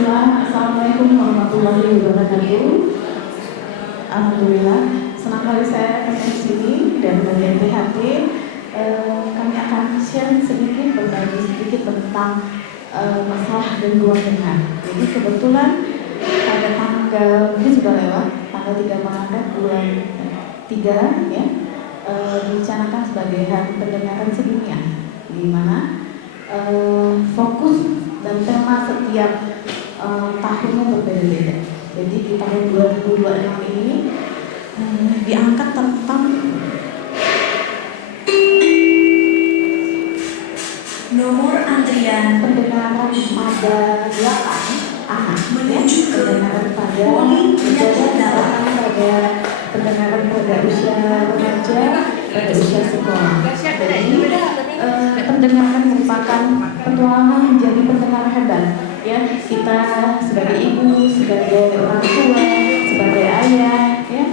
Bismillah, Assalamualaikum warahmatullahi wabarakatuh. Alhamdulillah, senang kali saya ketemu di sini dan bagian prihatin. Kami akan share sedikit, berbagi sedikit tentang masalah gangguan dengar. Jadi kebetulan pada tanggal, ini sudah lewat, tanggal 3 Maret bulan 3 ya, dicanangkan sebagai Hari Pendengaran Sedunia, di mana fokus dan tema setiap tahunnya berbeda-beda. Jadi di tahun 2026 ini diangkat tentang nomor antrian pendengaran pada 8 anak menuju ke pendengaran pada pendengaran pada usia remaja, pada usia sekolah. Jadi pendengaran merupakan petualangan menjadi pendengar hebat. Ya, kita sebagai ibu, sebagai orang tua, sebagai ayah, ya,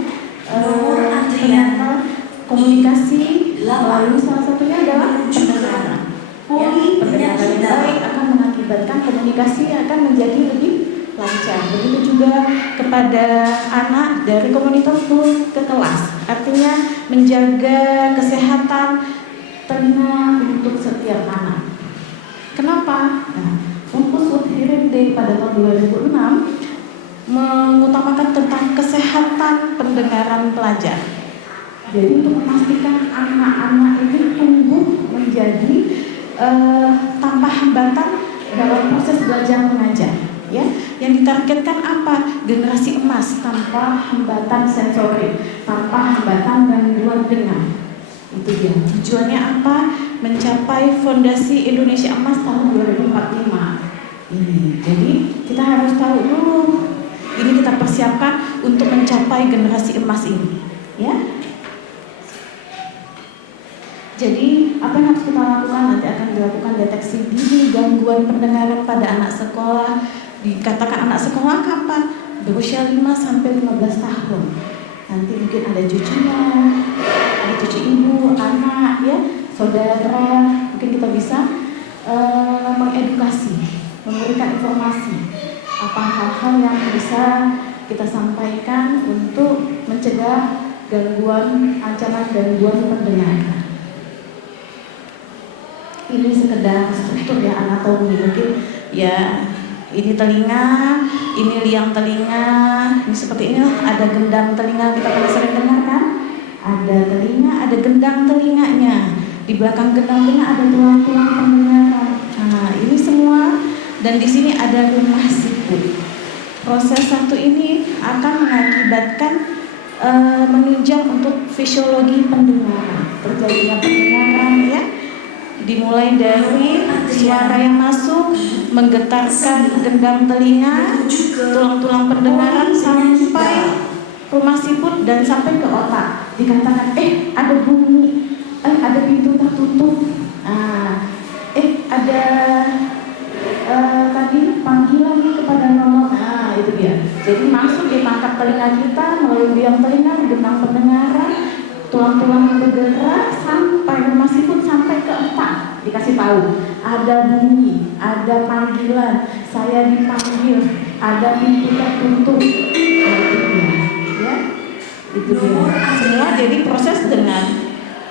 ternyata komunikasi melalui salah satunya adalah pendengaran. Ya, pendengaran yang baik akan mengakibatkan komunikasi akan menjadi lebih lancar. Begitu juga kepada anak dari komunitas ke kelas. Artinya menjaga kesehatan telinga untuk setiap anak. Kenapa? Nah, Fokus World Hearing Day pada tahun 2006 mengutamakan tentang kesehatan pendengaran pelajar. Jadi untuk memastikan anak-anak ini tumbuh menjadi tanpa hambatan dalam proses belajar mengajar. Ya, yang ditargetkan apa? Generasi emas tanpa hambatan sensorik, tanpa hambatan gangguan dengar. Itu dia. Tujuannya apa? Mencapai fondasi Indonesia Emas tahun 2045 ini. Jadi kita harus tahu dulu. Ini kita persiapkan untuk mencapai generasi emas ini. Ya. Jadi apa yang harus kita lakukan? Nanti akan dilakukan deteksi dini gangguan pendengaran pada anak sekolah. Dikatakan anak sekolah kapan? Berusia 5 sampai 15 tahun. Nanti mungkin ada cucunya, ada cucu ibu, anak, ya, saudara. Mungkin kita bisa mengedukasi, memberikan informasi apa hal-hal yang bisa kita sampaikan untuk mencegah gangguan, ancaman gangguan pendengaran. Ini sekedar struktur ya, anatomi. Mungkin ya, ini telinga, ini liang telinga, ini seperti ini, ada gendang telinga, kita pernah sering dengar kan? Ada telinga, ada gendang telinganya. Di belakang gendang telinga ada tulang-tulang pendengaran. Nah, ini semua, dan di sini ada rumah siput. Proses satu ini akan mengakibatkan menunjang untuk fisiologi pendengaran, terjadinya pendengaran ya. Dimulai dari suara yang masuk, menggetarkan gendang telinga, tulang-tulang pendengaran sampai rumah siput dan sampai ke otak. Dikatakan, ada bunyi, ada pintu tertutup, ada tadi panggilan kepada nomor. Nah, itu dia. Jadi masuk ditangkap telinga kita melalui biang telinga, gendang pendengaran, tulang-tulang bergerak sampai rumah siput, sampai ke otak. Dikasih tahu ada bunyi, ada panggilan, saya dipanggil, ada pintu tertutup. Ya, itu dia. Semua jadi proses dengan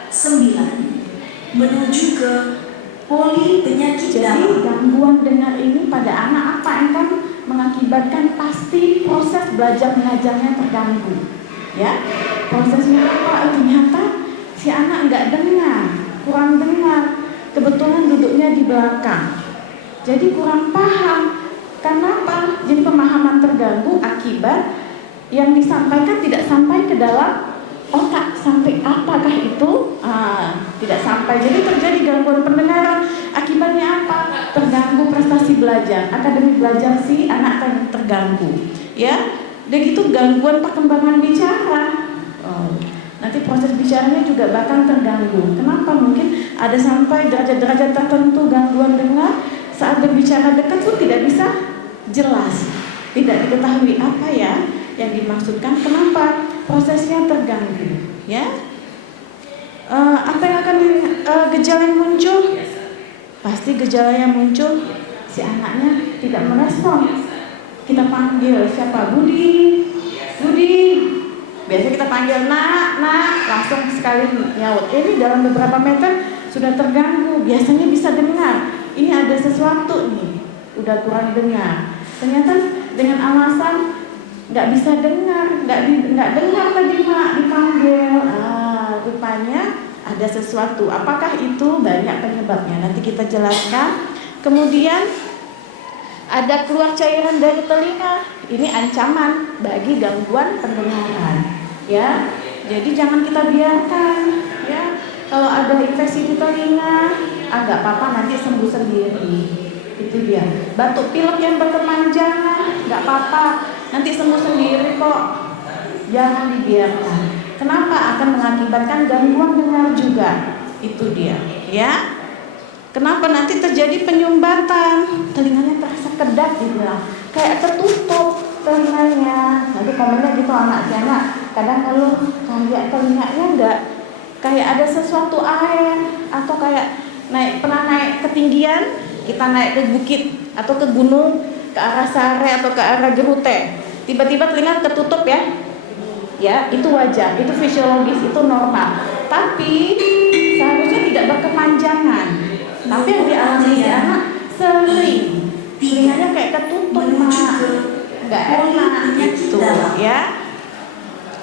9 menuju ke poli penyakit dalam. Gangguan dengar ini pada anak apa yang kan mengakibatkan pasti proses belajar mengajarnya terganggu. Ya, prosesnya apa? Ternyata si anak nggak dengar, kurang dengar. Kebetulan duduknya di belakang, jadi kurang paham. Kenapa? Jadi pemahaman terganggu akibat yang disampaikan tidak sampai ke dalam otak. Sampai apakah itu? Tidak sampai. Jadi terjadi gangguan pendengaran. Akibatnya apa? Terganggu prestasi belajar, akademik belajar si anak akan terganggu. Ya, dan itu gangguan perkembangan bicara. Nanti proses bicaranya juga bahkan terganggu. Kenapa? Mungkin ada sampai derajat-derajat tertentu gangguan dengar, saat berbicara dekat pun tidak bisa jelas, tidak diketahui apa ya yang dimaksudkan. Kenapa? Prosesnya terganggu. Ya, apa yang akan gejala yang muncul? Pasti gejala yang muncul si anaknya tidak merespon, kita panggil siapa? Budi, Budi. Biasanya kita panggil nak, langsung sekali nyaut. Ini dalam beberapa meter sudah terganggu. Biasanya bisa dengar. Ini ada sesuatu nih, udah kurang dengar. Ternyata dengan alasan nggak bisa dengar, nggak dengar tadi mak dipanggil. Rupanya ada sesuatu. Apakah itu? Banyak penyebabnya. Nanti kita jelaskan. Kemudian ada keluar cairan dari telinga. Ini ancaman bagi gangguan pendengaran. Ya, jadi jangan kita biarkan. Ya, kalau ada infeksi di telinga, nggak apa-apa, nanti sembuh sendiri. Itu dia. Batuk pilek yang berkepanjangan, nggak apa-apa, nanti sembuh sendiri kok. Jangan dibiarkan. Kenapa? Akan mengakibatkan gangguan dengar juga. Itu dia. Ya. Kenapa nanti terjadi penyumbatan? Telinganya terasa kedap dibilang, kayak tertutup telinganya. Nanti komennya gitu anak-anak. Kadang kalau kayak telinganya enggak, kayak ada sesuatu air atau kayak pernah naik ketinggian, kita naik ke bukit atau ke gunung, ke arah Sare atau ke arah Gerute, tiba-tiba telinga ketutup ya. Ya, itu wajar, itu fisiologis, itu normal. Tapi seharusnya tidak berkepanjangan. Tapi yang dialami si anak sering telinganya kayak ketutup, nggak enak gitu ya.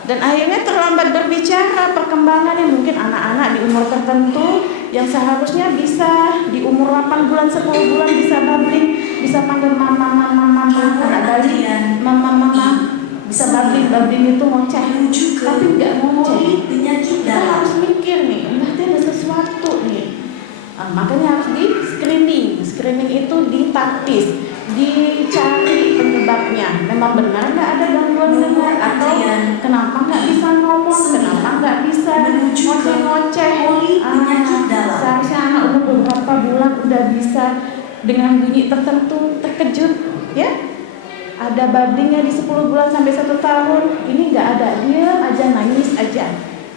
Dan akhirnya terlambat berbicara. Perkembangannya mungkin anak-anak di umur tertentu yang seharusnya bisa di umur 8 bulan, 10 bulan bisa babbling, bisa panggil mama, anak bayi, mama, bisa babbling itu ngoceh, tapi nggak ngoceh. Kita harus mikir nih, berarti ada sesuatu nih. Makanya harus di screening itu ditaktis, dicari penyebabnya. Memang benar nggak ada gangguan dengar atau kenapa nggak bisa ngomong, kenapa nggak bisa ngoceh. Seharusnya anak udah beberapa bulan udah bisa dengan bunyi tertentu terkejut, ya. Ada babblingnya di 10 bulan sampai 1 tahun. Ini nggak ada, diam aja, nangis aja.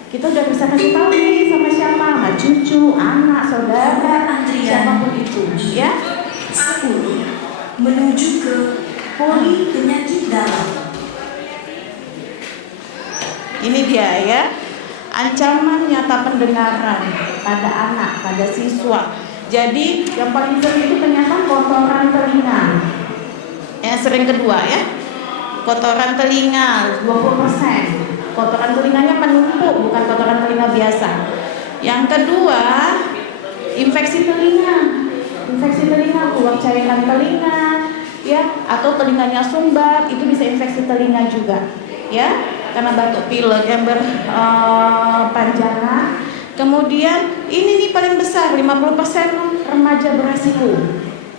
Kita udah bisa kasih tahu nih sama siapa, sama cucu, anak, saudara, siapapun itu, ya. 10 menuju ke poli penyakit dalam. Ini dia ya, ancaman nyata pendengaran pada anak, pada siswa. Jadi yang paling sering itu ternyata kotoran telinga. Yang sering kedua ya, kotoran telinga 20%. Kotoran telinganya menumpuk, bukan kotoran telinga biasa. Yang kedua, infeksi telinga. Infeksi telinga, keluar cairan telinga, ya, atau telinganya sumbat, itu bisa infeksi telinga juga, ya, karena batuk pilek yang berpanjangan. Kemudian ini nih paling besar, 50% remaja beresiko.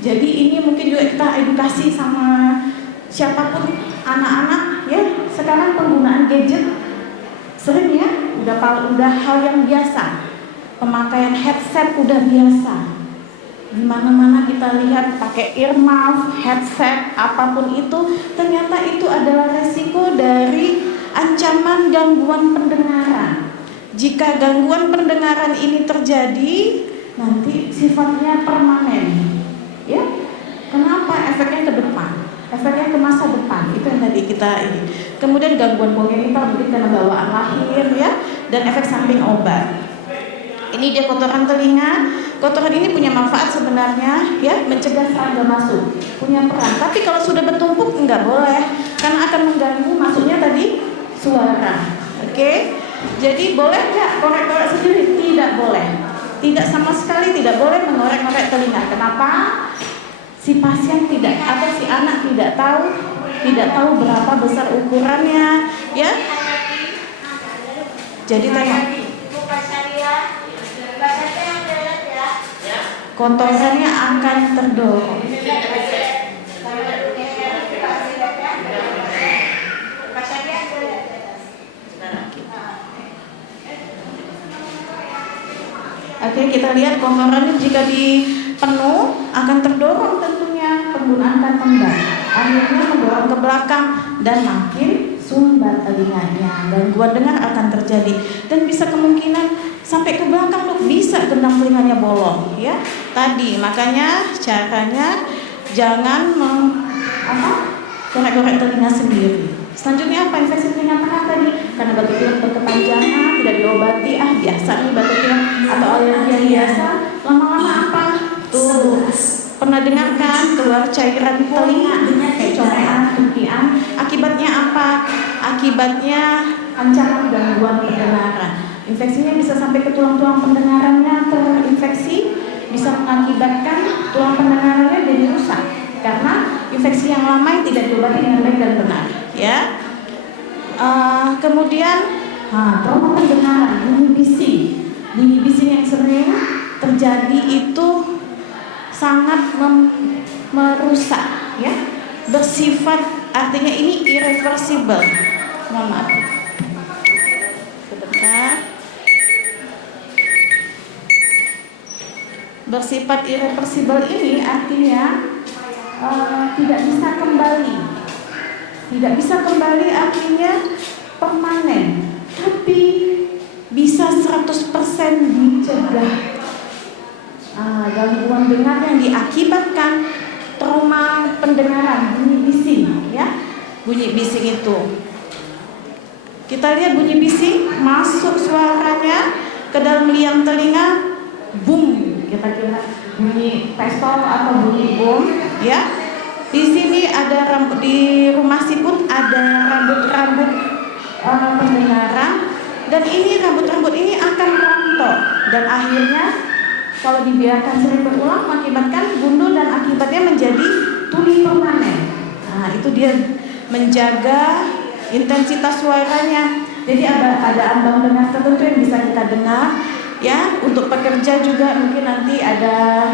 Jadi ini mungkin juga kita edukasi sama siapapun anak-anak, ya. Sekarang penggunaan gadget sering ya, udah hal yang biasa. Pemakaian headset udah biasa. Di mana-mana kita lihat pakai earmuff, headset, apapun itu, ternyata itu adalah resiko dari ancaman gangguan pendengaran. Jika gangguan pendengaran ini terjadi, nanti sifatnya permanen. Ya, kenapa? Efeknya ke depan, efeknya ke masa depan. Itu yang tadi kita ini. Kemudian gangguan kongenital mungkin karena bawaan lahir, ya, dan efek samping obat. Ini dia kotoran telinga. Kotoran ini punya manfaat sebenarnya, ya, mencegah serangga masuk, punya peran. Tapi kalau sudah bertumpuk enggak boleh, karena akan mengganggu masuknya tadi suara. Oke? Jadi boleh nggak korek-korek sendiri? Tidak boleh. Tidak sama sekali tidak boleh mengorek-ngorek telinga. Kenapa? Si pasien tidak atau si anak tidak tahu berapa besar ukurannya, ya. Jadi tengok. Kotorannya akan terdorong. Oke, kita lihat kotorannya jika penuh akan terdorong tentunya penggunaan kantong gas. Akhirnya mendorong ke belakang dan makin sumbat telinganya. Gangguan dengar akan terjadi dan bisa kemungkinan sampai ke belakang loh, bisa gendang telinganya bolong, ya. Tadi makanya caranya jangan korek-korek telinga sendiri. Selanjutnya apa? Infeksi telinga tengah tadi karena batuk pilek berkepanjangan, tidak diobati, biasa nih batuk pilek atau alergi yang biasa. Lama-lama apa? Tuh, pernah dengar kan keluar cairan telinga, kayak corean, tukian. Akibatnya apa? Akibatnya ancaman gangguan pendengaran. Infeksinya bisa sampai ke tulang-tulang pendengarannya terinfeksi, bisa mengakibatkan tulang pendengarannya jadi rusak karena infeksi yang lama yang tidak diobati dengan baik dan benar, ya. Kemudian trauma pendengaran, bunyi bising yang sering terjadi itu sangat merusak, ya, bersifat, artinya ini irreversible. Mohon maaf, sebentar. Bersifat irreversible ini artinya tidak bisa kembali. Tidak bisa kembali artinya permanen, tapi bisa 100% dicegah. Gangguan dengar yang diakibatkan trauma pendengaran, bunyi bising, ya. Bunyi bising itu. Kita lihat bunyi bising, masuk suaranya ke dalam liang telinga, boom, kita kira bunyi pistol atau bunyi bom, ya. Di sini ada rambut, di rumah siput ada rambut-rambut pendengaran, dan ini rambut-rambut ini akan rontok dan akhirnya kalau dibiarkan sering berulang mengakibatkan gundul dan akibatnya menjadi tuli permanen. Itu dia menjaga intensitas suaranya. Jadi ada ambang dengar tertentu yang bisa kita dengar, ya. Untuk pekerja juga mungkin nanti ada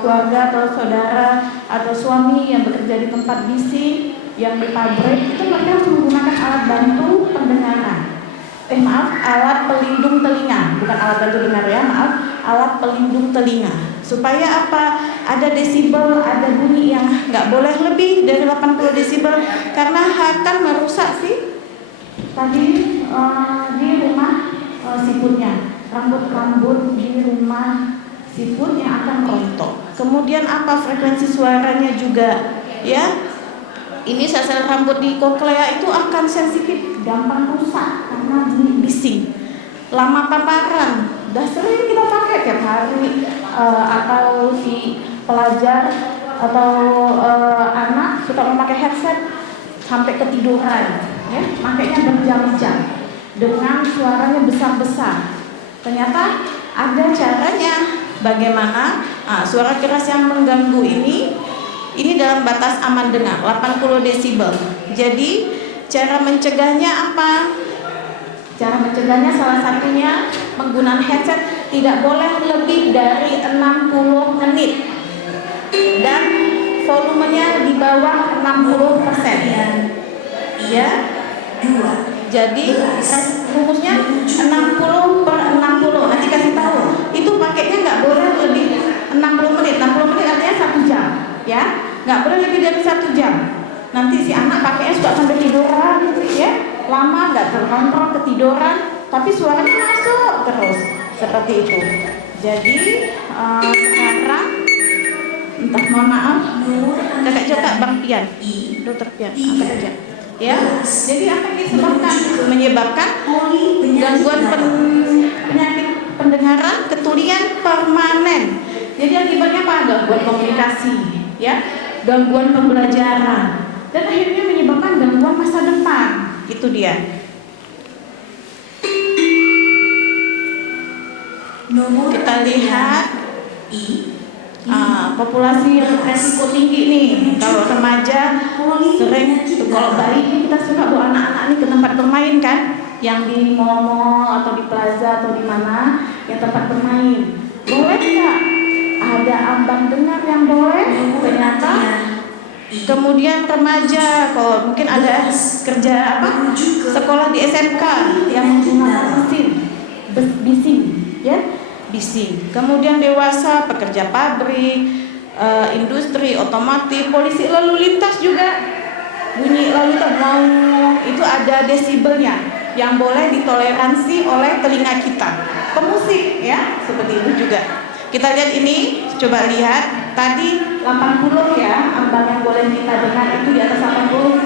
keluarga atau saudara atau suami yang bekerja di tempat bising, yang di pabrik, itu mereka harus menggunakan alat bantu pendengaran. Alat pelindung telinga, bukan alat bantu dengar, ya, alat pelindung telinga. Supaya apa? Ada desibel, ada bunyi yang nggak boleh lebih dari 80 desibel karena akan merusak tadi di rumah siputnya, rambut-rambut di rumah siput yang akan rontok. Kemudian apa? Frekuensi suaranya juga, ya. Ini sel-sel rambut di koklea itu akan sensitif, gampang rusak karena bunyi bising. Lama paparan, udah sering kita pakai tiap hari, atau si pelajar atau anak suka memakai headset sampai ketiduran, ya, makanya berjam-jam dengan suaranya besar-besar. Ternyata ada caranya bagaimana suara keras yang mengganggu ini dalam batas aman dengar 80 desibel. Jadi cara mencegahnya apa? Cara mencegahnya salah satunya menggunakan headset tidak boleh lebih dari 60 menit dan volumenya di bawah 60%. Ya. Jadi rumusnya 60/60. Nanti kasih tahu. Itu pakainya nggak boleh lebih 60 menit. 60 menit artinya 1 jam. Ya, nggak boleh lebih dari 1 jam. Nanti si anak pakainya suka sampai tiduran, ya, lama nggak terkontrol ketiduran, tapi suaranya masuk terus seperti itu. Jadi sekarang, mohon maaf, kakak coba Bang Pian, Dokter Pian, apa saja, ya. Jadi apa yang menyebabkan gangguan penyakit pendengaran, ketulian permanen. Jadi akibatnya apa? Gangguan komunikasi, ya, gangguan pembelajaran, dan akhirnya menyebabkan gangguan masa depan. Itu dia. Kita lihat populasi yang resiko tinggi nih. Kalau remaja sering, kalau bayi kita suka bawa anak-anak nih ke tempat bermain kan, yang di mall atau di plaza atau di mana yang tempat bermain. Boleh nggak? Ada ambang dengar yang boleh, ternyata. Kemudian remaja, kalau mungkin ada kerja sekolah di SMK yang menggunakan bising, ya, bising. Kemudian dewasa, pekerja pabrik, industri, otomotif, polisi lalu lintas juga bunyi lalu lintas, itu ada desibelnya yang boleh ditoleransi oleh telinga kita. Pemusik, ya, seperti itu juga. Kita lihat ini, coba lihat tadi 80 ya, ambang yang boleh kita dengar itu di atas 80.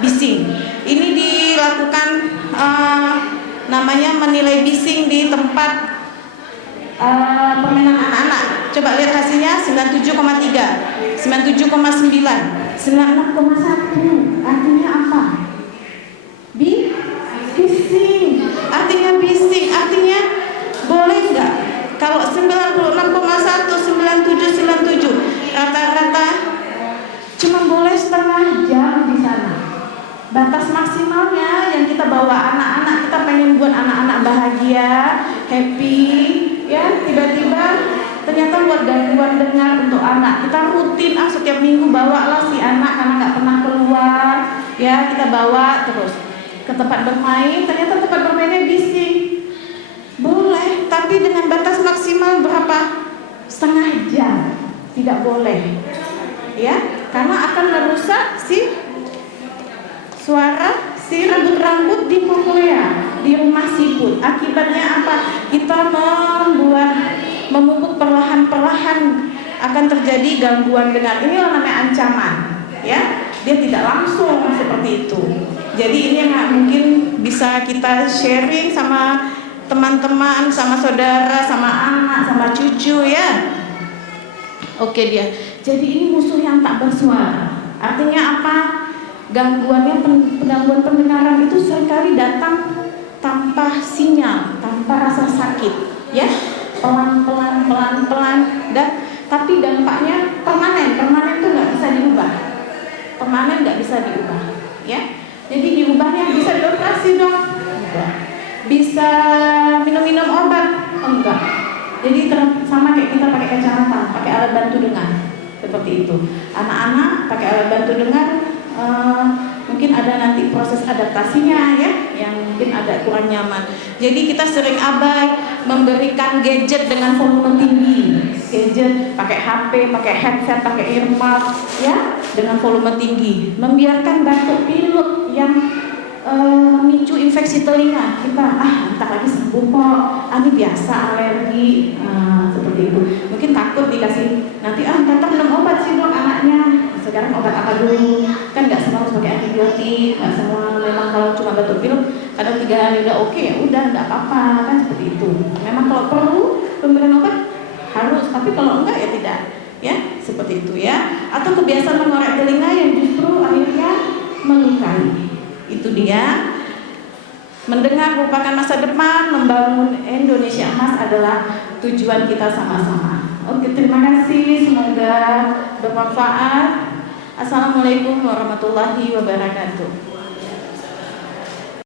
bising. Ini dilakukan namanya menilai bising di tempat permainan anak-anak. Coba lihat hasilnya 97,3, 97,9, 96,1. Artinya apa? Bising. Artinya bising, artinya boleh nggak? Kalau 96,1, 97, 97, rata-rata Cuma boleh setengah jam di sana. Batas maksimalnya yang kita bawa anak-anak, kita pengen buat anak-anak bahagia, happy, ya tiba-tiba ternyata buat gangguan dengar untuk anak. Kita rutin setiap minggu bawalah si anak karena nggak pernah keluar, ya kita bawa terus ke tempat bermain. Ternyata tempat bermainnya bising. Boleh, tapi dengan batas maksimal berapa? Setengah jam. Tidak boleh, ya, karena akan merusak si suara, si rambut-rambut di koklea, di rumah siput. Akibatnya apa? Kita memupuk perlahan-perlahan akan terjadi gangguan dengar. Ini namanya ancaman, ya. Dia tidak langsung seperti itu. Jadi ini yang mungkin bisa kita sharing sama teman-teman, sama saudara, sama anak, sama cucu, ya. Oke dia. Jadi ini musuh yang tak bersuara. Artinya apa? Gangguannya penggangguan pendengaran itu seringkali datang tanpa sinyal, tanpa rasa sakit, ya. Pelan-pelan, dan tapi dampaknya permanen. Permanen itu nggak bisa diubah. Permanen nggak bisa diubah, ya. Jadi diubahnya bisa dioperasi dong. Enggak. Bisa minum-minum obat? Enggak. Jadi sama kayak kita pakai kacamata, pakai alat bantu dengar, seperti itu. Anak-anak pakai alat bantu dengar, mungkin ada nanti proses adaptasinya, ya, yang mungkin ada kurang nyaman. Jadi kita sering abai memberikan gadget dengan volume tinggi, gadget pakai HP, pakai headset, pakai earmuff, ya, dengan volume tinggi, membiarkan batuk pilek yang memicu infeksi telinga. Kita entar lagi sembuh kok, ini biasa alergi, seperti itu. Mungkin takut dikasih nanti entar minum obat sih dok anaknya. Sekarang obat apa dulu? Kan nggak semua harus pakai antibiotik, nggak semua memang kalau cuma batuk pilek kadang 3 hari udah oke, ya udah nggak apa-apa, kan seperti itu. Memang kalau perlu pemberian obat harus, tapi kalau enggak ya tidak, ya seperti itu, ya. Atau kebiasaan mengorek telinga yang justru akhirnya melukai. Itu dia. Mendengar merupakan masa depan, membangun Indonesia emas adalah tujuan kita sama-sama. Oke, terima kasih, semoga bermanfaat. Assalamualaikum warahmatullahi wabarakatuh.